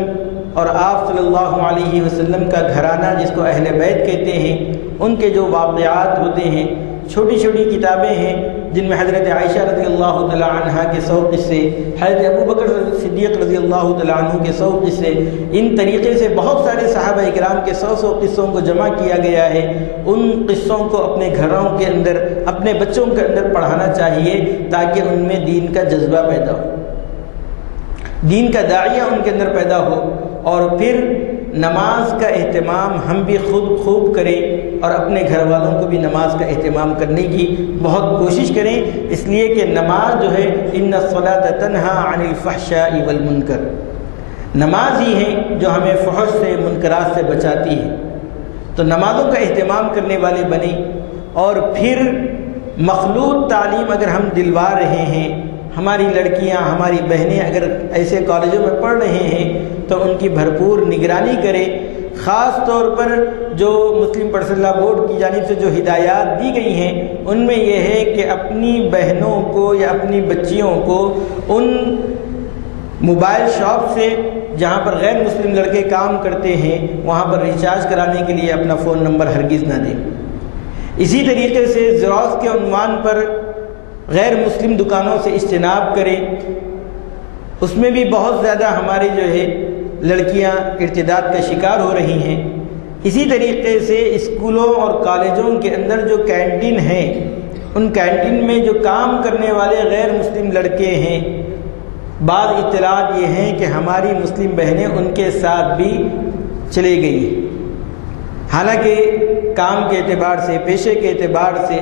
اور آپ صلی اللہ علیہ وسلم کا گھرانہ جس کو اہل بیت کہتے ہیں، ان کے جو واقعات ہوتے ہیں، چھوٹی چھوٹی کتابیں ہیں جن میں حضرت عائشہ رضی اللہ تعالیٰ عنہ کے 100 قصے، حضرت ابو بکر صدیق رضی اللہ تعالیٰ عنہ کے 100 قصے، ان طریقے سے بہت سارے صحابہ اکرام کے 100 قصوں کو جمع کیا گیا ہے۔ ان قصوں کو اپنے گھروں کے اندر، اپنے بچوں کے اندر پڑھانا چاہیے تاکہ ان میں دین کا جذبہ پیدا ہو، دین کا داعیہ ان کے اندر پیدا ہو، اور پھر نماز کا اہتمام ہم بھی خود خوب کریں اور اپنے گھر والوں کو بھی نماز کا اہتمام کرنے کی بہت کوشش کریں، اس لیے کہ نماز جو ہے ان الصلاۃ تنہی عن الفحشاء والمنکر، نماز ہی ہے جو ہمیں فحش سے، منکرات سے بچاتی ہے۔ تو نمازوں کا اہتمام کرنے والے بنیں، اور پھر مخلوط تعلیم اگر ہم دلوا رہے ہیں، ہماری لڑکیاں، ہماری بہنیں اگر ایسے کالجوں میں پڑھ رہے ہیں تو ان کی بھرپور نگرانی کریں۔ خاص طور پر جو مسلم پرسنل لا بورڈ کی جانب سے جو ہدایات دی گئی ہیں ان میں یہ ہے کہ اپنی بہنوں کو یا اپنی بچیوں کو ان موبائل شاپ سے جہاں پر غیر مسلم لڑکے کام کرتے ہیں وہاں پر ریچارج کرانے کے لیے اپنا فون نمبر ہرگز نہ دیں۔ اسی طریقے سے زیروکس کے عنوان پر غیر مسلم دکانوں سے اجتناب کریں، اس میں بھی بہت زیادہ ہماری جو ہے لڑکیاں ارتداد کا شکار ہو رہی ہیں۔ اسی طریقے سے اسکولوں اور کالجوں کے اندر جو کینٹین ہیں، ان کینٹین میں جو کام کرنے والے غیر مسلم لڑکے ہیں، بعض اطلاعات یہ ہیں کہ ہماری مسلم بہنیں ان کے ساتھ بھی چلے گئی ہیں، حالانکہ کام کے اعتبار سے، پیشے کے اعتبار سے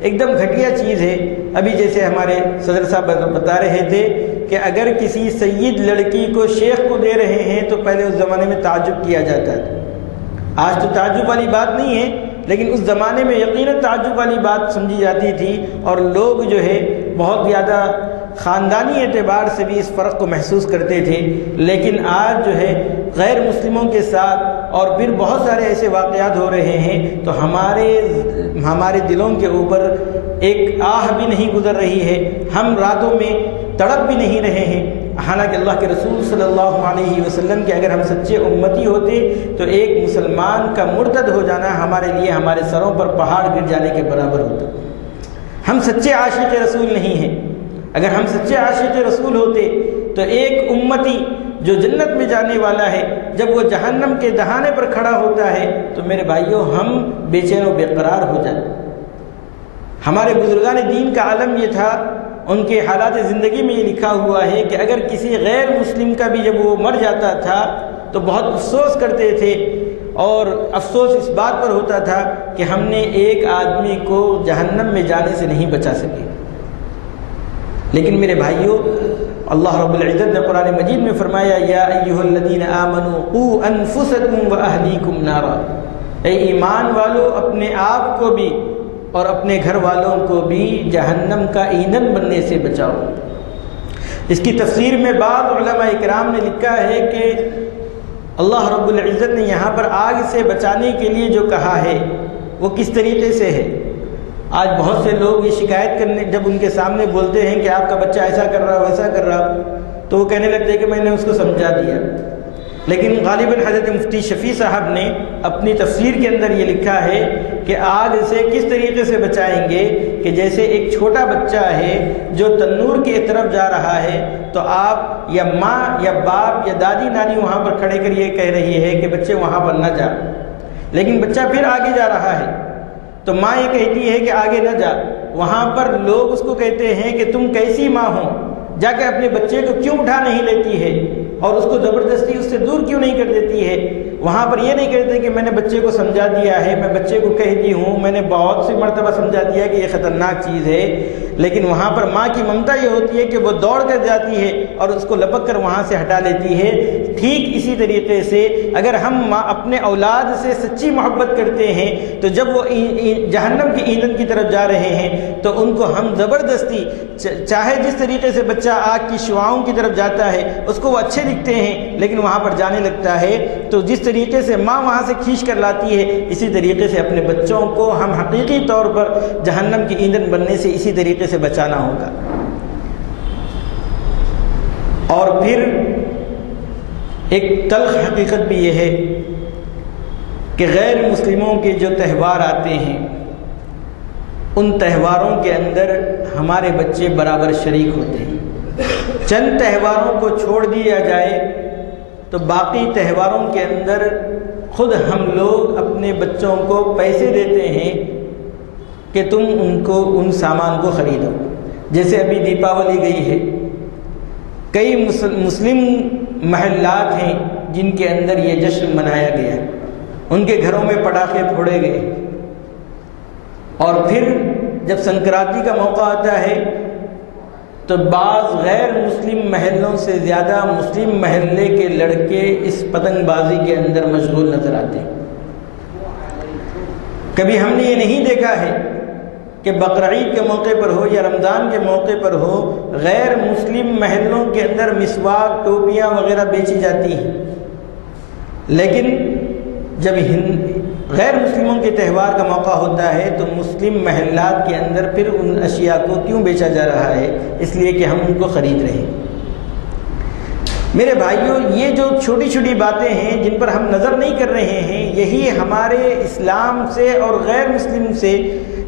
ایک دم گھٹیا چیز ہے۔ ابھی جیسے ہمارے صدر صاحب بتا رہے تھے کہ اگر کسی سید لڑکی کو شیخ کو دے رہے ہیں تو پہلے اس زمانے میں تعجب کیا جاتا تھا، آج تو تعجب والی بات نہیں ہے، لیکن اس زمانے میں یقیناً تعجب والی بات سمجھی جاتی تھی، اور لوگ جو ہے بہت زیادہ خاندانی اعتبار سے بھی اس فرق کو محسوس کرتے تھے۔ لیکن آج جو ہے غیر مسلموں کے ساتھ اور پھر بہت سارے ایسے واقعات ہو رہے ہیں تو ہمارے دلوں کے اوپر ایک آہ بھی نہیں گزر رہی ہے، ہم راتوں میں تڑپ بھی نہیں رہے ہیں۔ حالانکہ اللہ کے رسول صلی اللہ علیہ وسلم کے اگر ہم سچے امتی ہوتے تو ایک مسلمان کا مرتد ہو جانا ہمارے لیے ہمارے سروں پر پہاڑ گر جانے کے برابر ہوتا۔ ہم سچے عاشق رسول نہیں ہیں۔ اگر ہم سچے عاشق رسول ہوتے تو ایک امتی جو جنت میں جانے والا ہے جب وہ جہنم کے دہانے پر کھڑا ہوتا ہے تو میرے بھائیوں ہم بے چین و بے قرار ہو جاتے۔ ہمارے بزرگان دین کا عالم یہ تھا، ان کے حالات زندگی میں یہ لکھا ہوا ہے کہ اگر کسی غیر مسلم کا بھی جب وہ مر جاتا تھا تو بہت افسوس کرتے تھے، اور افسوس اس بات پر ہوتا تھا کہ ہم نے ایک آدمی کو جہنم میں جانے سے نہیں بچا سکے۔ لیکن میرے بھائیوں، اللہ رب العزت نے قرآن مجید میں فرمایا، یا ایھا الذین آمنوا قوا انفسکم واہلیکم نارا، اے ایمان والو اپنے آپ کو بھی اور اپنے گھر والوں کو بھی جہنم کا ایندھن بننے سے بچاؤ۔ اس کی تفسیر میں بعض علماء اکرام نے لکھا ہے کہ اللہ رب العزت نے یہاں پر آگ سے بچانے کے لیے جو کہا ہے وہ کس طریقے سے ہے۔ آج بہت سے لوگ یہ شکایت کرنے جب ان کے سامنے بولتے ہیں کہ آپ کا بچہ ایسا کر رہا ویسا کر رہا، تو وہ کہنے لگتے ہیں کہ میں نے اس کو سمجھا دیا۔ لیکن غالباً حضرت مفتی شفیع صاحب نے اپنی تفسیر کے اندر یہ لکھا ہے کہ آگ سے کس طریقے سے بچائیں گے کہ جیسے ایک چھوٹا بچہ ہے جو تنور کی طرف جا رہا ہے، تو آپ یا ماں یا باپ یا دادی نانی وہاں پر کھڑے کر یہ کہہ رہی ہے کہ بچے وہاں پر نہ جا، لیکن بچہ پھر آگے جا رہا ہے تو ماں یہ کہتی ہے کہ آگے نہ جا۔ وہاں پر لوگ اس کو کہتے ہیں کہ تم کیسی ماں ہو، جا کے اپنے بچے کو کیوں اٹھا نہیں لیتی ہے اور اس کو زبردستی اس سے دور کیوں نہیں کر دیتی ہے۔ وہاں پر یہ نہیں کہتے کہ میں نے بچے کو سمجھا دیا ہے، میں بچے کو کہہ دی ہوں، میں نے بہت سی مرتبہ سمجھا دیا کہ یہ خطرناک چیز ہے، لیکن وہاں پر ماں کی ممتا یہ ہوتی ہے کہ وہ دوڑ کر جاتی ہے اور اس کو لپک کر وہاں سے ہٹا لیتی ہے۔ ٹھیک اسی طریقے سے اگر ہم اپنے اولاد سے سچی محبت کرتے ہیں تو جب وہ جہنم کی ایندھن کی طرف جا رہے ہیں تو ان کو ہم زبردستی، چاہے جس طریقے سے بچہ آگ کی شعاؤں کی طرف جاتا ہے اس کو وہ اچھے دکھتے ہیں لیکن وہاں پر جانے لگتا ہے، تو جس طریقے سے ماں وہاں سے کھینچ کر لاتی ہے اسی طریقے سے اپنے بچوں کو ہم حقیقی طور پر جہنم کی ایندھن بننے سے اسی طریقے سے بچانا ہوگا۔ اور پھر ایک تلخ حقیقت بھی یہ ہے کہ غیر مسلموں کے جو تہوار آتے ہیں ان تہواروں کے اندر ہمارے بچے برابر شریک ہوتے ہیں۔ چند تہواروں کو چھوڑ دیا جائے تو باقی تہواروں کے اندر خود ہم لوگ اپنے بچوں کو پیسے دیتے ہیں کہ تم ان سامان کو خریدو۔ جیسے ابھی دیپاولی گئی ہے، کئی مسلم محلات ہیں جن کے اندر یہ جشن منایا گیا، ان کے گھروں میں پٹاخے پھوڑے گئے، اور پھر جب سنکرانتی کا موقع آتا ہے تو بعض غیر مسلم محلوں سے زیادہ مسلم محلے کے لڑکے اس پتنگ بازی کے اندر مشغول نظر آتے ہیں۔ کبھی ہم نے یہ نہیں دیکھا ہے کہ بقرعید کے موقع پر ہو یا رمضان کے موقع پر ہو غیر مسلم محلوں کے اندر مسواک، ٹوپیاں وغیرہ بیچی جاتی ہیں، لیکن جب غیر مسلموں کے تہوار کا موقع ہوتا ہے تو مسلم محلات کے اندر پھر ان اشیاء کو کیوں بیچا جا رہا ہے؟ اس لیے کہ ہم ان کو خرید رہے ہیں۔ میرے بھائیوں، یہ جو چھوٹی چھوٹی باتیں ہیں جن پر ہم نظر نہیں کر رہے ہیں، یہی ہمارے اسلام سے اور غیر مسلم سے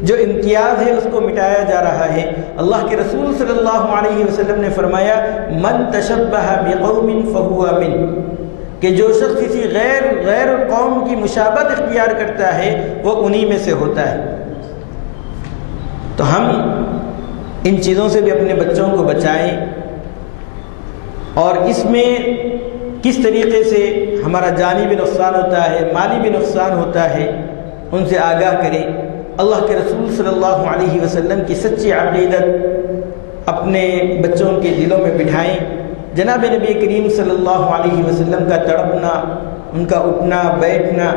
جو امتیاز ہے اس کو مٹایا جا رہا ہے۔ اللہ کے رسول صلی اللہ علیہ وسلم نے فرمایا من تشبہ بقوم فہو من، کہ جو شخص کسی غیر قوم کی مشابہت اختیار کرتا ہے وہ انہی میں سے ہوتا ہے۔ تو ہم ان چیزوں سے بھی اپنے بچوں کو بچائیں، اور اس میں کس طریقے سے ہمارا جانی بھی نقصان ہوتا ہے، مالی بھی نقصان ہوتا ہے، ان سے آگاہ کریں۔ اللہ کے رسول صلی اللہ علیہ وسلم کی سچی عقیدت اپنے بچوں کے دلوں میں بٹھائیں۔ جناب نبی کریم صلی اللہ علیہ وسلم کا تڑپنا، ان کا اٹھنا بیٹھنا،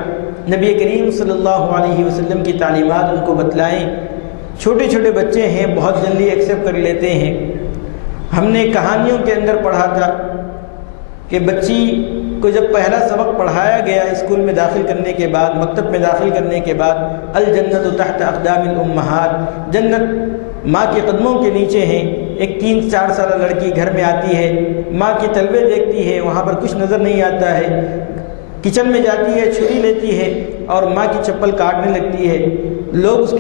نبی کریم صلی اللہ علیہ وسلم کی تعلیمات ان کو بتلائیں۔ چھوٹے چھوٹے بچے ہیں، بہت جلدی ایکسیپٹ کر لیتے ہیں۔ ہم نے کہانیوں کے اندر پڑھا تھا کہ بچی کو جب پہلا سبق پڑھایا گیا اسکول میں داخل کرنے کے بعد، مکتب میں داخل کرنے کے بعد، الجنت تحت اقدام الامہات، جنت ماں کے قدموں کے نیچے ہیں۔ ایک 3-4 سالہ لڑکی گھر میں آتی ہے، ماں کی طلبے دیکھتی ہے، وہاں پر کچھ نظر نہیں آتا ہے، کچن میں جاتی ہے، چھری لیتی ہے اور ماں کی چپل کاٹنے لگتی ہے۔ لوگ اس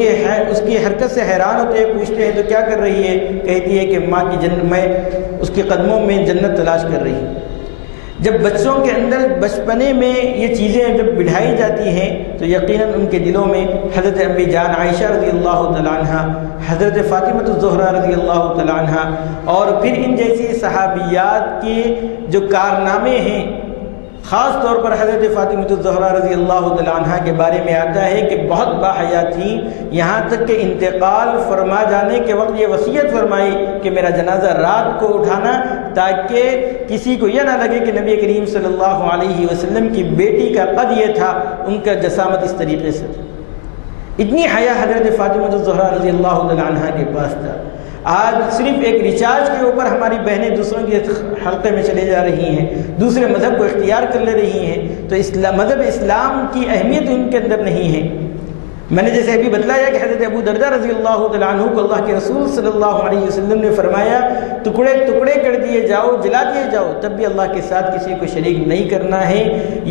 کی حرکت سے حیران ہوتے ہیں، پوچھتے ہیں تو کیا کر رہی ہے؟ کہتی ہے کہ ماں کی میں اس کے قدموں میں جنت تلاش کر رہی ہوں۔ جب بچوں کے اندر بچپنے میں یہ چیزیں جب بڑھائی جاتی ہیں تو یقیناً ان کے دلوں میں حضرت امی جان عائشہ رضی اللہ تعالیٰ عنہ، حضرت فاطمہ الزہرا رضی اللہ تعالیٰ عنہ، اور پھر ان جیسی صحابیات کے جو کارنامے ہیں خاص طور پر حضرت فاطمہ الزہرا رضی اللہ تعالیٰ عنہ کے بارے میں آتا ہے کہ بہت باحیا تھیں، یہاں تک کہ انتقال فرما جانے کے وقت یہ وصیت فرمائی کہ میرا جنازہ رات کو اٹھانا، تاکہ کسی کو یہ نہ لگے کہ نبی کریم صلی اللہ علیہ وسلم کی بیٹی کا قد یہ تھا، ان کا جسامت اس طریقے سے تھا۔ اتنی حیا حضرت فاطمہ الزہرا رضی اللہ تعالیٰ عنہ کے پاس تھا۔ آج صرف ایک ریچارج کے اوپر ہماری بہنیں دوسروں کے حلقے میں چلے جا رہی ہیں، دوسرے مذہب کو اختیار کر لے رہی ہیں، تو مذہب اسلام کی اہمیت ان کے اندر نہیں ہے۔ میں نے جیسے ابھی بتلایا کہ حضرت ابو درداء رضی اللہ تعالیٰ عنہ کو اللہ کے رسول صلی اللہ علیہ وسلم نے فرمایا ٹکڑے ٹکڑے کر دیے جاؤ، جلا دیے جاؤ، تب بھی اللہ کے ساتھ کسی کو شریک نہیں کرنا ہے۔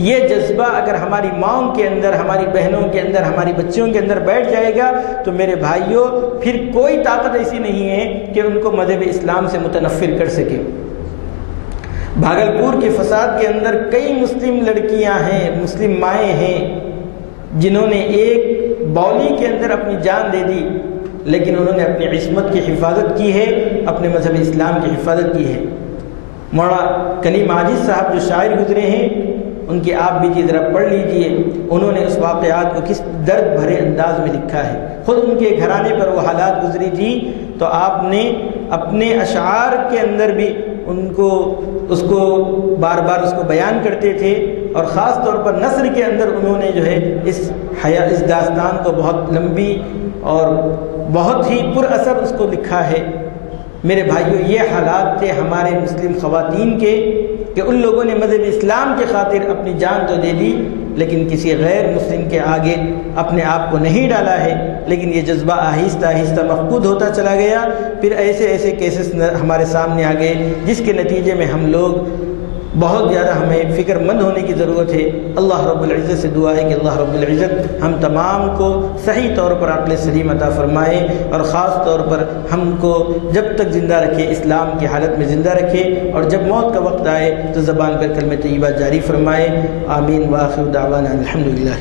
یہ جذبہ اگر ہماری ماؤں کے اندر، ہماری بہنوں کے اندر، ہماری بچیوں کے اندر بیٹھ جائے گا تو میرے بھائیوں پھر کوئی طاقت ایسی نہیں ہے کہ ان کو مذہب اسلام سے متنفر کر سکے۔ بھاگلپور کے فساد کے اندر کئی مسلم لڑکیاں ہیں، مسلم مائیں ہیں جنہوں نے ایک باولی کے اندر اپنی جان دے دی، لیکن انہوں نے اپنی عصمت کی حفاظت کی ہے، اپنے مذہب اسلام کی حفاظت کی ہے۔ مولانا کلیم عاجز صاحب جو شاعر گزرے ہیں، ان کی آپ بھی جی ذرا پڑھ لیجئے، انہوں نے اس واقعات کو کس درد بھرے انداز میں لکھا ہے۔ خود ان کے گھرانے پر وہ حالات گزری تھی، تو آپ نے اپنے اشعار کے اندر بھی اس کو بار بار اس کو بیان کرتے تھے، اور خاص طور پر نثر کے اندر انہوں نے جو ہے اس داستان کو بہت لمبی اور بہت ہی پر اثر اس کو لکھا ہے۔ میرے بھائیوں، یہ حالات تھے ہمارے مسلم خواتین کے کہ ان لوگوں نے مذہب اسلام کے خاطر اپنی جان تو دے دی، لیکن کسی غیر مسلم کے آگے اپنے آپ کو نہیں ڈالا ہے، لیکن یہ جذبہ آہستہ آہستہ مفقود ہوتا چلا گیا۔ پھر ایسے کیسز ہمارے سامنے آ گئے جس کے نتیجے میں ہم لوگ بہت زیادہ ہمیں فکر مند ہونے کی ضرورت ہے۔ اللہ رب العزت سے دعا ہے کہ اللہ رب العزت ہم تمام کو صحیح طور پر عقل سلیم عطا فرمائے، اور خاص طور پر ہم کو جب تک زندہ رکھے اسلام کی حالت میں زندہ رکھے، اور جب موت کا وقت آئے تو زبان پر کلمہ طیبہ جاری فرمائے۔ آمین وآخر دعوانا الحمدللہ۔